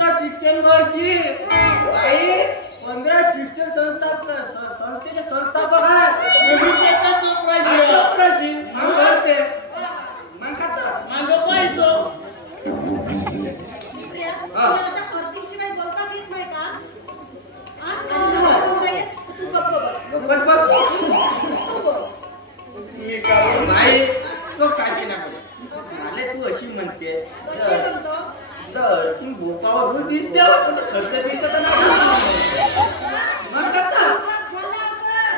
शिक्षणभरची बाई 15 शिक्षण संस्थेचे संस्थापक आहेत. चौकशी मग भरते मग खाता मागं पाहितो. बाई तो काय ना मला तू अशी म्हणते तू भोपावर दिसते खर्च दिसत मग करता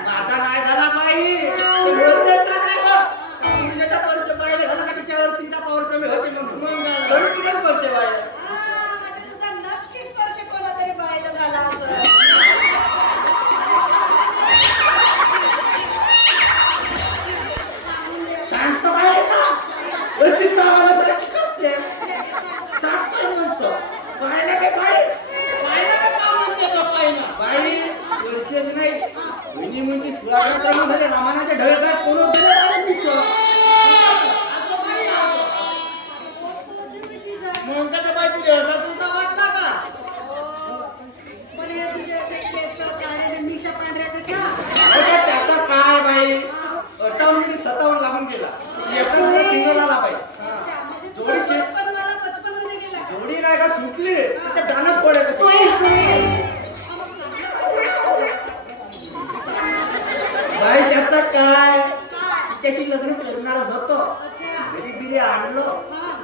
माझा काय झाला बाई बोलते का तुम्ही त्याचा पर्च पाहिले झाला का तिच्यावर तुमचा पावर कमी होते मग बोलते बाई सांगतो बाई आम्हाला जरा टिकवते सांगतो म्हणतो पाहिलं की बाई वर्षच नाही वहिनी म्हणजे सुराक्रम झाले रामानाचे ढळ काय कोण त्याचा काय बाई 57 लागून गेला एका सिंगल आला पाहिजे जोडी नाही का सुटली त्या दानच पडेल बाई त्याचा काय त्याशी लग्न करणारच होतो घरी बिरी आणलो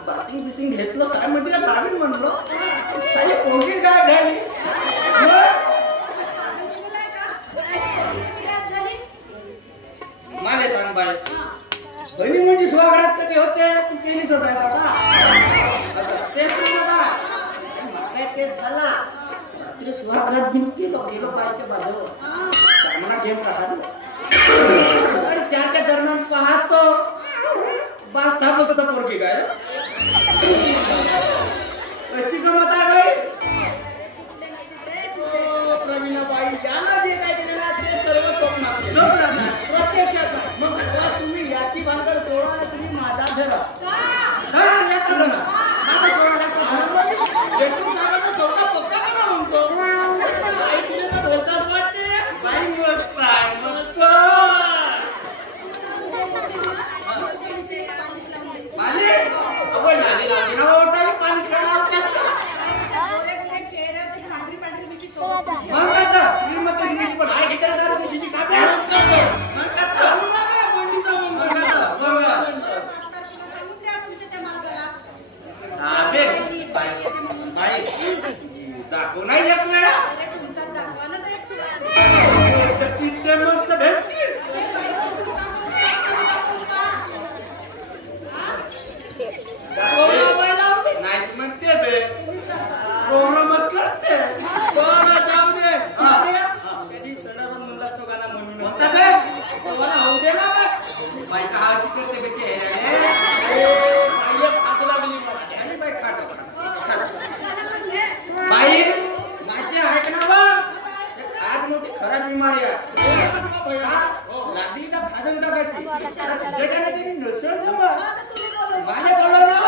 बाथिंग बिसिंग घेतलो काय म्हणजे लावीन म्हणलो साली कोणती काय घाली माले सांग बाई बहिणी म्हणजे स्वागत कधी होते तू केलीच आहे आता तेच तेच झाला रात्री स्वागत घेऊन गेलो बाईच्या बाजूवर सामना घेऊन काढलो 4च्या दरम्यान पाहतो बास थांबत होता पोरगी काय कशी गमत आहे बाई प्रवीणाबाई यांना जे काय केलं ना ते सर्व स्वप्नात प्रत्यक्षात मग तुम्ही याची भानगड सोडा तुम्ही माझा धरा याचा धरा माझा सोडा भेटून साहेबांचा चौथा पक्का करा म्हणतो बाई तुला बोलताच वाटते बाई बोलताय पाणी अवय नाली लागली ना ओटावी पाणी मग आता श्रीमती इंग्लिश पण आहे ठिकाणदार कशीची काप्या मग आता बाई दाखव नाही एक वेळा तिथे मग भेटते नाही म्हणते बे प्रोग्रामच करते जाऊ दे कधी सणाला मुला तो गाणं म्हणून होता बे तुम्हाला होऊ दे ना बाई का अशी करते बेचे बाई माझी ऐक ना बघ आज मोठी खराब बिमारी आहे लागली तर खाजून टाकायची तुझ्याकडे तरी नसेल ना मग माझ्या बोलवलं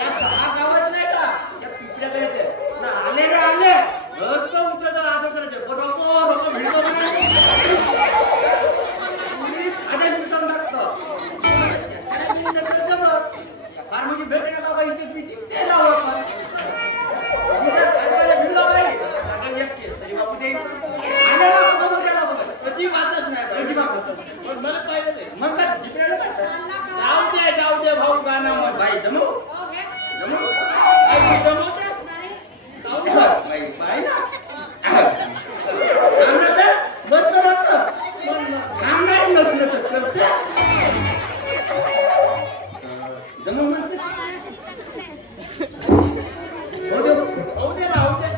या 6 गावात नाही का या पिपऱ्याला येते आले रे आले घरचं उचलतो आदर करायचे रोको भिडतो खाद्या मिळून टाकतो फार म्हणजे भेटे ना बाबा इथे पिटिंग ते लावत जाऊ दे भाऊ गाणं बाई जमू बाई ना मस्त वाटत सांगाय नसलं करते जमू म्हणते होऊ दे राहू दे